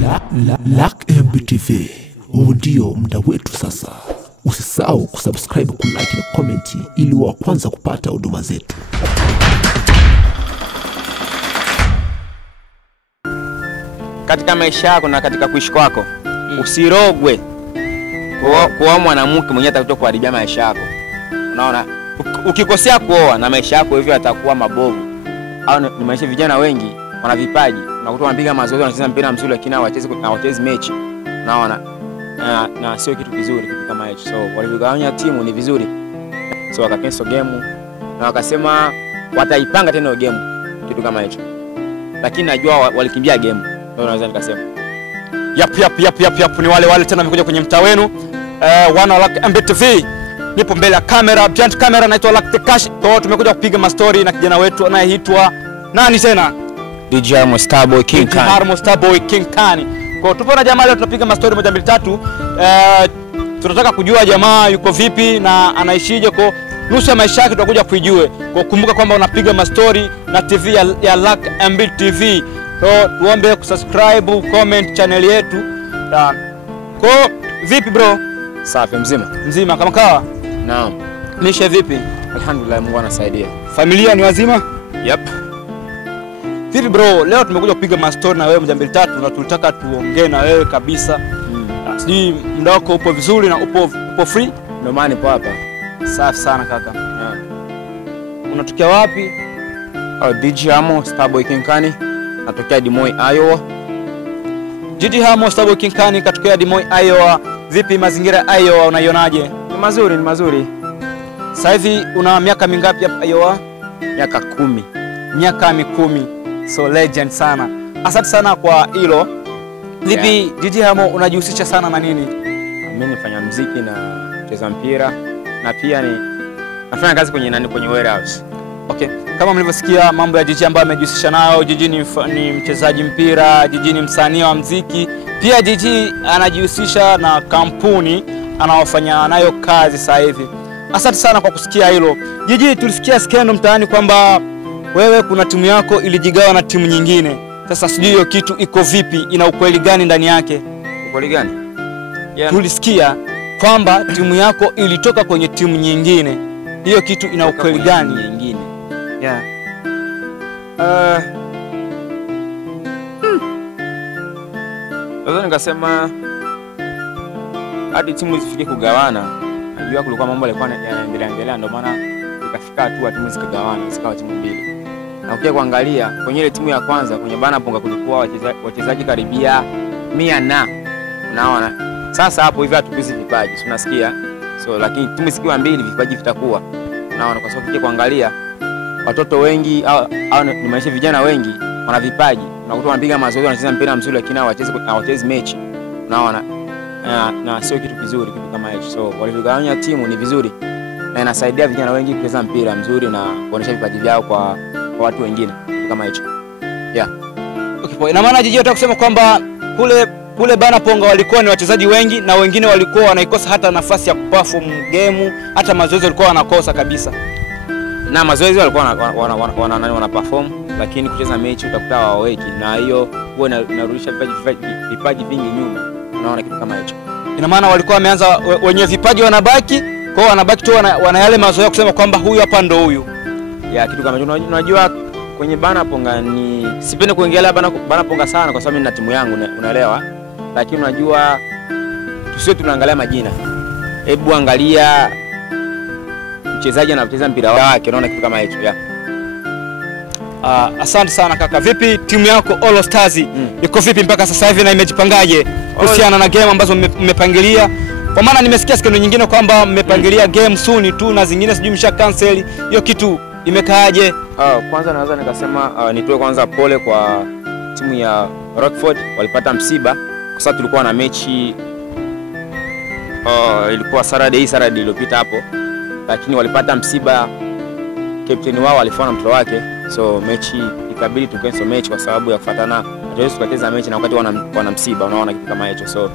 Luck MBTV, huu ndio muda wetu sasa. Usisahau kusubscribe, kulike na comment ili wa kwanza kupata huduma zetu. Katika maisha yako na katika kuishi kwako, usirogwe kuoa mwanamke mwenye atakuja kuharibia maisha yako. Unaona, ukikosea kuoa na maisha yako hivyo yatakuwa mabovu. Au ni maisha, vijana wengi wana vipaji, unakuta wanapiga mazoezi, wanacheza mpira mzuri lakini hawachezi mechi. Unaona, na sio kitu kizuri kitu kama hicho. So walivyogawanya timu ni vizuri, so wakacancel game na wakasema wataipanga tena game kitu kama hicho, lakini najua walikimbia game. Ndio naweza nikasema yap ni wale tena wamekuja kwenye mtaa wenu. Wana Luck MBTV, nipo mbele ya kamera, behind camera, naitwa Luck the Cash. Kwa tumekuja kupiga mastori na kijana wetu anayeitwa nani tena? DJ Harmo Starboy King Khan. Harmo Starboy King Khan. Kwa tupo na jamaa leo tunapiga mastori moja mbili tatu. Tunataka kujua jamaa yuko vipi na anaishije, kwa nusu ya maisha yake tutakuja kuijue. Kwa kumbuka kwamba unapiga mastori na TV ya Luck MBTV. So tuombe kusubscribe, comment channel yetu. Kwa vipi bro? Safi, mzima kama kawa? Naam. Mishe vipi? Alhamdulillah, Mungu anasaidia. Familia ni wazima? Yep. Vipi bro, leo tumekuja kupiga mastori na wewe moja mbili tatu na tulitaka tuongee na wewe kabisa. Sijui muda wako upo vizuri na upo free? Ndio maana nipo hapa. Safi sana kaka. Unatokea wapi? DJ Harmo Starboy King Khan, natokea Des Moines, Iowa. DJ Harmo Starboy King Khan katokea Des Moines, Iowa. Vipi mazingira ya Iowa unaionaje? Ni mazuri. Sasa hivi una miaka mingapi hapa Iowa? Miaka 10. Miaka 10. So legend sana. Asante sana kwa hilo. Vipi DJ Harmo unajihusisha sana na nini? Mimi nafanya muziki na kucheza mpira na pia nafanya kazi kwenye warehouse. Okay. Kama mlivyosikia mambo ya DJ ambayo amejihusisha nayo, DJ ni mchezaji mpira, DJ ni msanii wa muziki. Pia DJ anajihusisha na kampuni anaofanya nayo kazi sasa hivi. Asante sana kwa kusikia hilo. DJ, tulisikia skendo mtaani kwamba wewe kuna timu yako ilijigawa na timu nyingine. Sasa sijui hiyo kitu iko vipi, ina ukweli gani ndani yake? Ukweli gani? Yeah. Tulisikia kwamba timu yako ilitoka kwenye timu nyingine. Hiyo kitu ina ukweli gani nyingine? Yeah. Lazima nikasema hadi timu zifike kugawana. Najua kulikuwa mambo yalikuwa yanaendelea, ndio maana ikafika hatua timu zikagawana, zikawa timu mbili. Na ukiwa kuangalia kwenye ile timu ya kwanza kwenye Bana Ponga kulikuwa wachezaji karibia 100 na unaona. Sasa hapo hivi hatukuzi vipaji, unasikia? So lakini timu zikiwa mbili vipaji vitakuwa. Unaona, kwa sababu ukiwa kuangalia watoto wengi au ni maisha, vijana wengi wana vipaji. Unakuta wanapiga mazoezi, wanacheza mpira mzuri lakini hawachezi mechi. Unaona? Na sio kitu kizuri kitu kama hicho. So walivyogawanya timu ni vizuri na inasaidia vijana wengi kucheza mpira mzuri na kuonesha vipaji vyao kwa watu wengine kitu kama hicho. Yeah. Okay, ina maana jiji kusema kwamba kule Bana Ponga walikuwa ni wachezaji wengi na wengine walikuwa wanaikosa hata nafasi ya kuperform game, hata mazoezi walikuwa wanakosa kabisa. Na mazoezi walikuwa wana perform, lakini kucheza mechi utakuta hawaweki, na hiyo huwa inarudisha vipaji vingi nyuma. Unaona kitu kama hicho. Ina maana walikuwa wameanza wenye vipaji wanabaki, kwa hiyo wanabaki tu wana yale mazoezi kusema kwamba huyu hapa ndo huyu. Ya kitu kama hicho. Unajua kwenye Bana Ponga sipendi kuingelea Bana Ponga sana kwa sababu ni na timu yangu, unaelewa? Lakini unajua tusio tunaangalia majina. Hebu angalia mchezaji anacheza mpira wake, unaona kitu kama hicho. Yeah. Asante sana kaka. Vipi timu yako All Stars iko vipi mpaka sasa hivi na imejipangaje kuhusiana na game ambazo mmepangilia? Kwa maana nimesikia skendo nyingine kwamba mmepangilia game soon tu na zingine sijui msha cancel. Hiyo kitu imekaaje? Kwanza naweza nikasema nitoe kwanza pole kwa timu ya Rockford, walipata msiba kwa sababu tulikuwa na mechi ilikuwa Saturday iliyopita hapo, lakini walipata msiba. Captain wao alifanya mtoto wake, so mechi ikabidi tucancel mechi kwa sababu ya kufuatana. Hatuwezi tukacheza mechi na wakati wana msiba, unaona kitu kama hicho. So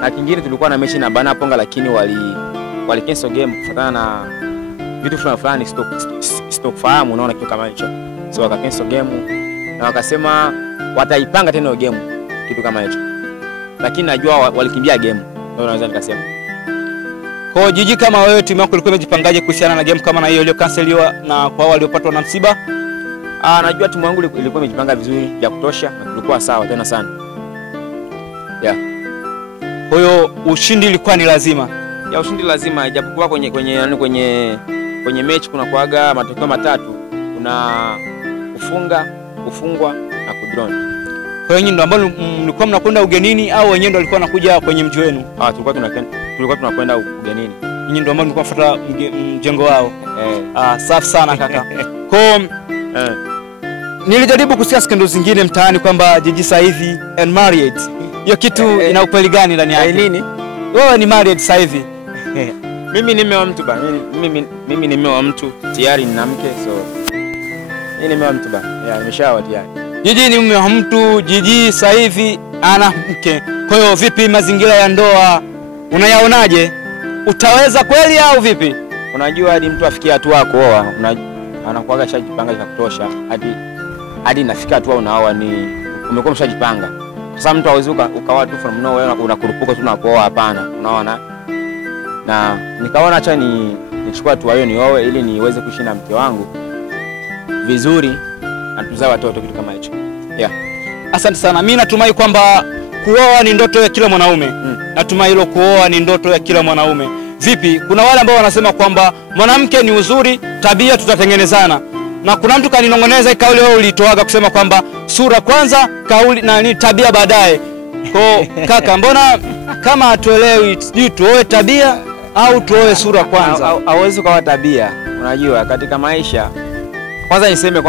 na kingine tulikuwa na mechi na Bana Ponga, lakini wali cancel game kufuatana na vitu fulani stock fahamu, unaona kitu kama hicho. So waka cancel game na wakasema wataipanga tena game kitu kama hicho. lakini najua walikimbia game, ndio naweza nikasema. Kwa Jiji, kama wewe timu yako ilikuwa imejipangaje kuhusiana na game kama na hiyo iliyocanceliwa na kwa wale waliopatwa na msiba? Najua timu yangu ilikuwa imejipanga vizuri ya kutosha na tulikuwa sawa tena sana. Yeah. Kwa hiyo ushindi ilikuwa ni lazima. Ya ushindi lazima, ijapokuwa kwenye mechi kuna kuaga matokeo matatu, kuna kufunga, kufungwa na kudraw. Kwa hiyo ndio ambao mlikuwa mnakwenda ugenini au wenyewe ndio walikuwa wanakuja kwenye mji wenu? Tulikuwa tunakwenda ugenini. Nyinyi ndio ambao mlikuwa mfuata mjengo wao. Safi sana kaka. Kwa nilijaribu kusikia skendo zingine mtaani kwamba Jiji sasa hivi and married. Hiyo kitu ina ukweli gani ndani yake? Nini? Wewe ni married sasa hivi? Mimi nimeoa mtu bana. Mimi nimeoa mtu tayari, nina mke, so mimi nimeoa mtu bana. Nimeshaoa tayari. Jiji ni mume wa mtu, Jiji sasa hivi ana mke. Kwa hiyo vipi mazingira ya ndoa unayaonaje? Utaweza kweli au vipi? Unajua hadi mtu afikie hatua kuoa, anakuaga shajipanga cha kutosha hadi nafika hatua unaoa, ni umekuwa mshajipanga. Kwa sababu mtu hawezi ukawa tu from nowhere unakurupuka tu na kuoa, hapana, unaona. Na nikaona acha nichukue hatua hiyo nioe ili niweze kuishi na mke wangu vizuri na tuzaa watoto, kitu kama hicho. Yeah. Asante sana. Mimi natumai kwamba kuoa ni ndoto ya kila mwanaume. Natumai hilo, kuoa ni ndoto ya kila mwanaume. Vipi? Kuna wale ambao wanasema kwamba mwanamke ni uzuri, tabia tutatengenezana. Na kuna mtu kaninongoneza kauli wewe ulitoaga kusema kwamba sura kwanza, kauli na tabia baadaye. Kwa kaka, mbona kama hatuelewi, sijui tuoe tabia au tuoe sura kwanza? Hauwezi kuwa tabia. Unajua katika maisha, kwanza niseme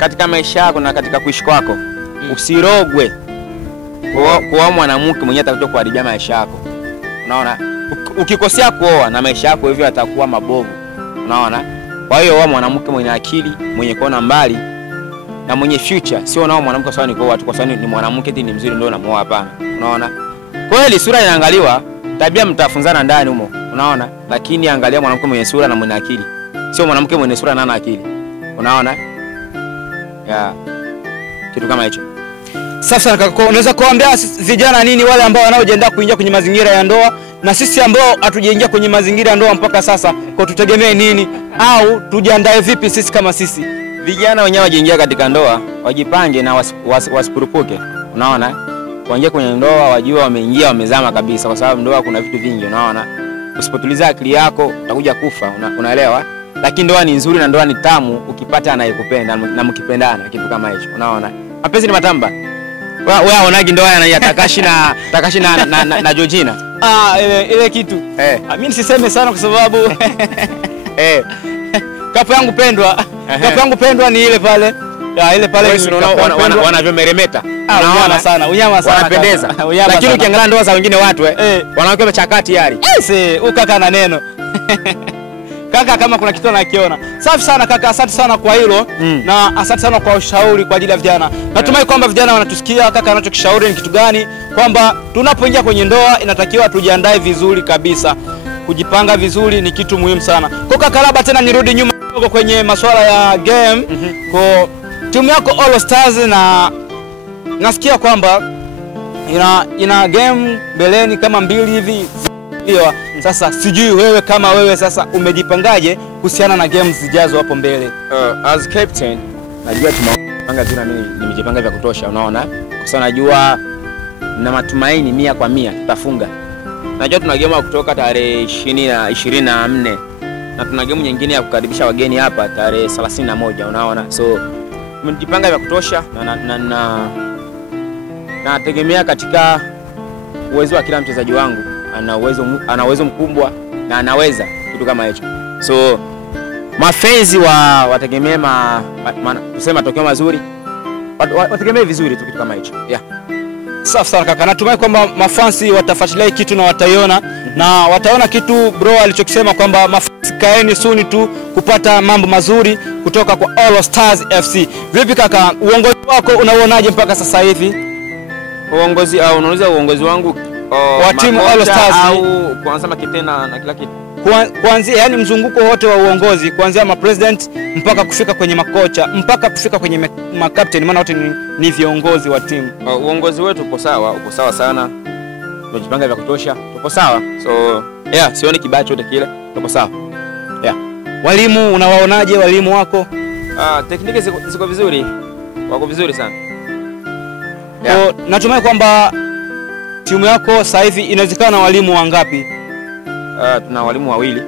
katika maisha yako na katika kuishi kwako, usirogwe kwa mwanamke mwenye atakuja kuharibia maisha yako. Unaona? Ukikosea kuoa na maisha yako hivyo yatakuwa mabovu. Unaona? Kwa hiyo mwanamke mwenye akili, mwenye kuona mbali na mwenye future, sio nao mwanamke sawa niko watu kwa sababu ni mwanamke eti ni mzuri ndio namuoa, hapana. Unaona? Kweli sura inaangaliwa, tabia mtafunzana ndani humo. Unaona? Lakini angalia mwanamke mwenye sura na mwenye akili. Sio mwanamke mwenye sura na hana akili. Unaona? Kitu kama hicho. Sasa unaweza kuambia vijana nini wale ambao wanaojiandaa kuingia kwenye mazingira ya ndoa, na sisi ambao hatujaingia kwenye mazingira ya ndoa mpaka sasa, kwa tutegemee nini au tujiandae vipi sisi kama sisi? Vijana wenyewe wajiingia katika ndoa, wajipange na wasipurupuke. Unaona? Waingie kwenye ndoa wajua wameingia wamezama kabisa, kwa sababu ndoa kuna vitu vingi, unaona. Usipotuliza akili yako utakuja kufa, unaelewa? Lakini ndoa ni nzuri na ndoa ni tamu ukipata anayekupenda na mkipendana, kitu kama hicho. Unaona? Mapenzi ni matamba. Wewe unaonaje ndoa ya Takashi na Georgina? Ile kitu. Mimi siseme sana kwa sababu kapu yangu pendwa ni ile pale. Ile pale wanavyomeremeta. Unaona sana, unyama sana. Wanapendeza. Lakini ukiangalia ndoa za wengine watu wanawake wamechakati tayari. Ukaka na neno. Kaka, kama kuna kitu nakiona. Safi sana kaka, asante sana kwa hilo. Na asante sana kwa ushauri kwa ajili ya vijana. Natumai kwamba vijana wanatusikia. Kaka anachokishauri ni kitu gani? Kwamba tunapoingia kwenye ndoa inatakiwa tujiandae vizuri kabisa. Kujipanga vizuri ni kitu muhimu sana. Kwa kaka, labda tena nirudi nyuma kidogo kwenye masuala ya game. Kwa timu yako All Stars, na nasikia kwamba ina game mbeleni kama 2 hivi. Sasa sijui wewe kama wewe sasa umejipangaje kuhusiana na games zijazo hapo mbele? As captain najua tumepanga vizuri, mimi nimejipanga vya kutosha, unaona. Kwa sababu najua na matumaini 100% tutafunga. Najua tuna game kutoka tarehe 24 na tuna game nyingine ya kukaribisha wageni hapa tarehe 31, unaona. So nimejipanga vya kutosha na nategemea katika uwezo wa kila mchezaji wangu. Ana uwezo mkubwa na anaweza kitu kama hicho. So mafenzi wategemee tuseme matokeo mazuri. Wategemee vizuri tu kitu kama hicho. Yeah. Safi sana kaka. Natumai kwamba mafansi watafuatilia kitu na wataiona na wataona kitu bro alichokisema kwamba mafansi kaeni suni tu kupata mambo mazuri kutoka kwa All Stars FC. Vipi kaka, uongozi wako unauonaje mpaka sasa hivi? Uongozi unauliza uongozi wangu wa timu All Stars au kuanza makitena na kila kitu? kuanzia yani mzunguko wote wa uongozi kuanzia president mpaka kufika kwenye makocha mpaka kufika kwenye makapteni, maana wote ni viongozi wa timu. Uongozi wetu uko sawa sana. Tumejipanga vya kutosha, tuko sawa. So yeah, sioni kibaya chote kile, tuko sawa. Yeah. Walimu unawaonaje walimu wako? Tekniki ziko vizuri. Wako vizuri sana. Yeah. Natumai kwamba timu yako sasa hivi inawezekana walimu wangapi? Tuna walimu wawili.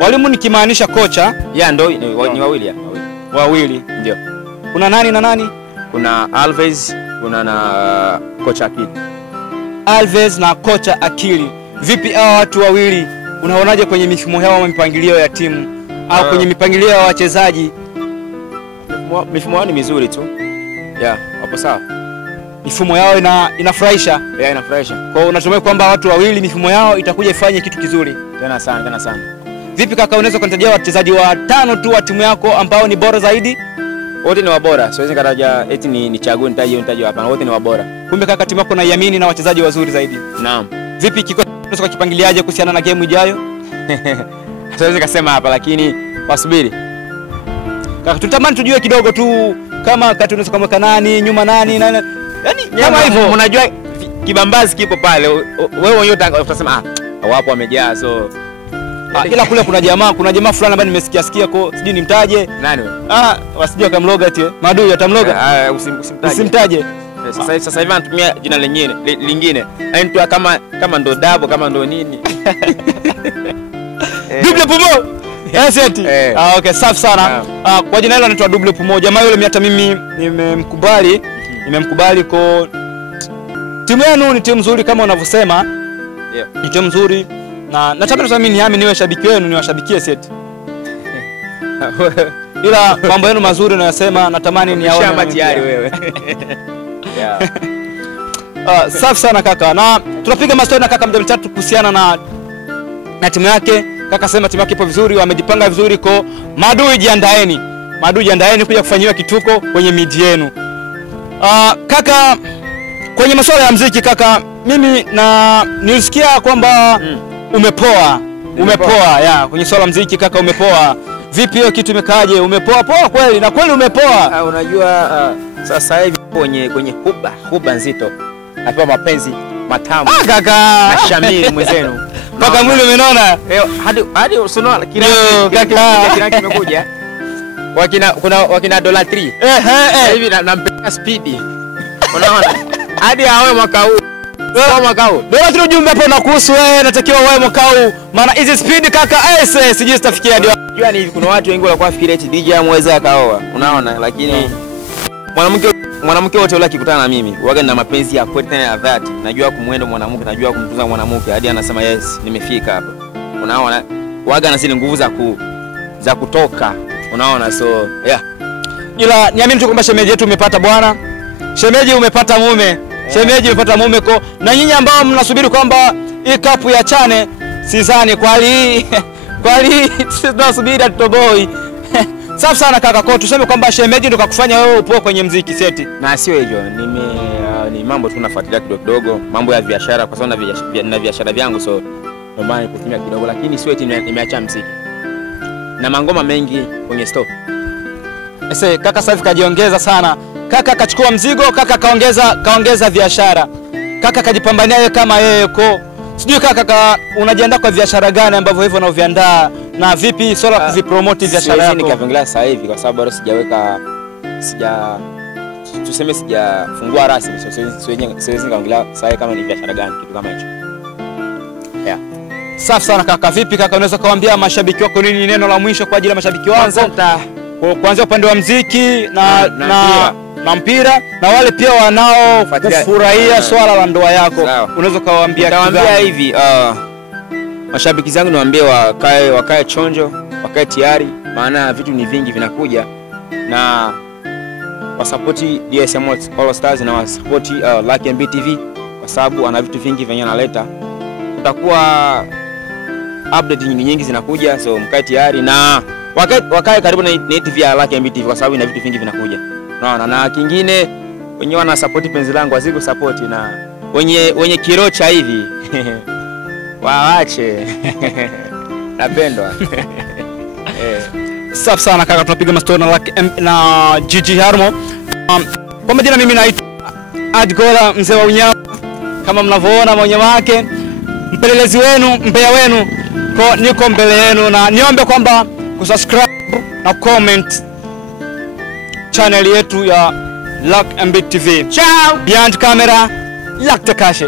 Walimu nikimaanisha kocha? Yeah, ndio ni wawili ya. Wawili. Ndio. Kuna nani na nani? Kuna Alves, kuna na kocha Akili. Alves na kocha Akili. Vipi hao watu wawili unaonaje kwenye mifumo yao, mipangilio ya timu au kwenye mipangilio ya wachezaji? Mifumo yao ni mizuri tu. Yeah, wapo sawa. Mifumo yao inafurahisha. Yeah, inafurahisha. Kwa hiyo unatumai kwamba watu wawili mifumo yao itakuja ifanye kitu kizuri. Tena sana. Vipi kaka, unaweza kunitajia wachezaji watano tu wa timu yako ambao ni bora zaidi? Wote ni wabora. Siwezi kataja eti nichague nitaje hapana. Wote ni wabora. Kumbe kaka, timu yako naiamini na wachezaji wazuri zaidi. Naam. Vipi kikosi unaweza kukipangiliaje kuhusiana na game ijayo? Siwezi kusema hapa lakini wasubiri. Kaka, tutamani tujue kidogo tu kama kati unaweza kumweka nani, nyuma nani. Yaani kama hivyo unajua kibambazi kipo pale. Wewe mwenyewe utasema wapo wamejaa so ila kule kuna jamaa fulani ambaye nimesikia kwa sijui nimtaje. Nani wewe? Wasije akamloga eti. Madui atamloga. Usimtaje. Sasa hivi anatumia jina lingine. Yaani tu kama ndo dabo kama ndo nini. Double Pumo. Yes eti. Okay, safi sana. Kwa jina hilo anaitwa Double Pumo. Jamaa yule hata mimi nimemkubali kwa timu yenu ni timu nzuri kama unavyosema. Yeah. Ni timu nzuri. Na natamani sasa mimi niwe shabiki wenu, niwashabikie seti. Ila mambo yenu mazuri unayosema natamani niyaone. Shamba tayari wewe. Yeah. Safi sana kaka. Na tunapiga mastori na kaka mja mitatu kuhusiana na timu yake. Kaka sema timu yake ipo vizuri, wamejipanga vizuri kwa Madui jiandaeni. Madui jiandaeni kuja kufanyiwa kituko kwenye midi yenu. Kaka kwenye masuala ya muziki kaka, mimi nilisikia kwamba umepoa ya kwenye swala muziki kaka, umepoa. Vipi hiyo kitu imekaaje? Umepoa kweli na kweli umepoa. Unajua sasa hivi kwenye huba nzito. Napewa mapenzi matamu. Kaka na shamiri mwenzenu. Paka mwili umenona. Hadi usonoa kila kimekuja. Wakina $3. Hivi nampeleka speed. Unaona? Hadi awe mwaka huu. Mwaka huu. $3 ujumbe hapo na kuhusu wewe, natakiwa wewe mwaka huu. Maana hizi speed kaka sijui sitafikia hadi. Unajua ni hivi, kuna watu wengi walikuwa wafikiri eti DJ amweza akaoa. Unaona? Lakini mwanamke wote yule akikutana na mimi, waga na mapenzi ya kweli tena ya dhati. Najua kumwenda mwanamke, najua kumtunza mwanamke hadi anasema yes, nimefika hapa. Unaona? Waga na zile nguvu za kutoka. Unaona? So, yeah. Ila niamini tu kwamba shemeji yetu umepata bwana. Shemeji umepata mume. Shemeji umepata mume ko. Na nyinyi ambao mnasubiri kwamba hii kapu ya chane sidhani kwali tunasubiri atoboi. Safi sana kaka, kwa tuseme kwamba shemeji ndo kakufanya wewe upo kwenye muziki seti. Na sio hivyo, ni mambo tu nafuatilia kidogo, mambo ya biashara kwa sababu na biashara vyangu, so ndio maana nikutumia kidogo, lakini sio eti nimeacha muziki. Na mangoma mengi kwenye store. Kaka sasa hivi kajiongeza sana. Kaka kachukua mzigo, kaka kaongeza biashara. Kaka kajipambania yeye kama yeye ko. Sijui kaka unajiandaa kwa biashara gani ambavyo hivyo unaviandaa na vipi swala kuvipromote biashara yako? Nikavingilia sasa hivi kwa sababu bado sijafungua rasmi, siwezi nikaongelea sasa kama ni biashara gani kitu kama hicho. Yeah. Safi sana kaka. Vipi kaka, unaweza kuambia mashabiki wako nini, neno la mwisho kwa ajili ya mashabiki wako? Kuanzia upande wa muziki na mpira na wale pia wanao kufurahia swala la ndoa yako. Unaweza kawaambia hivi, mashabiki zangu niwaambie wakae chonjo, wakae tayari, maana vitu ni vingi vinakuja, na wasapoti DSM All Stars na wasapoti Lucky MB TV kwa sababu ana vitu vingi venye analeta. Kutakuwa update nyingi zinakuja, so mkae tayari na wakae karibu na TV ya Lucky MB TV kwa sababu ina vitu vingi vinakuja. Unaona? Na kingine wenye wana support penzi langu wazidi support, na wenye kirocha hivi waache. Napendwa. Safi sana kaka, tunapiga mastori na Gigi Harmo. Kwa majina mimi naitwa Adgola mzee wa unyama, kama mnavyoona mwenyewe wake, mpelelezi wenu, mbea wenu, kwa niko mbele yenu, na niombe kwamba kusubscribe na comment channel yetu ya Luck and Beat TV. Ciao. Behind camera, Luck Takashi.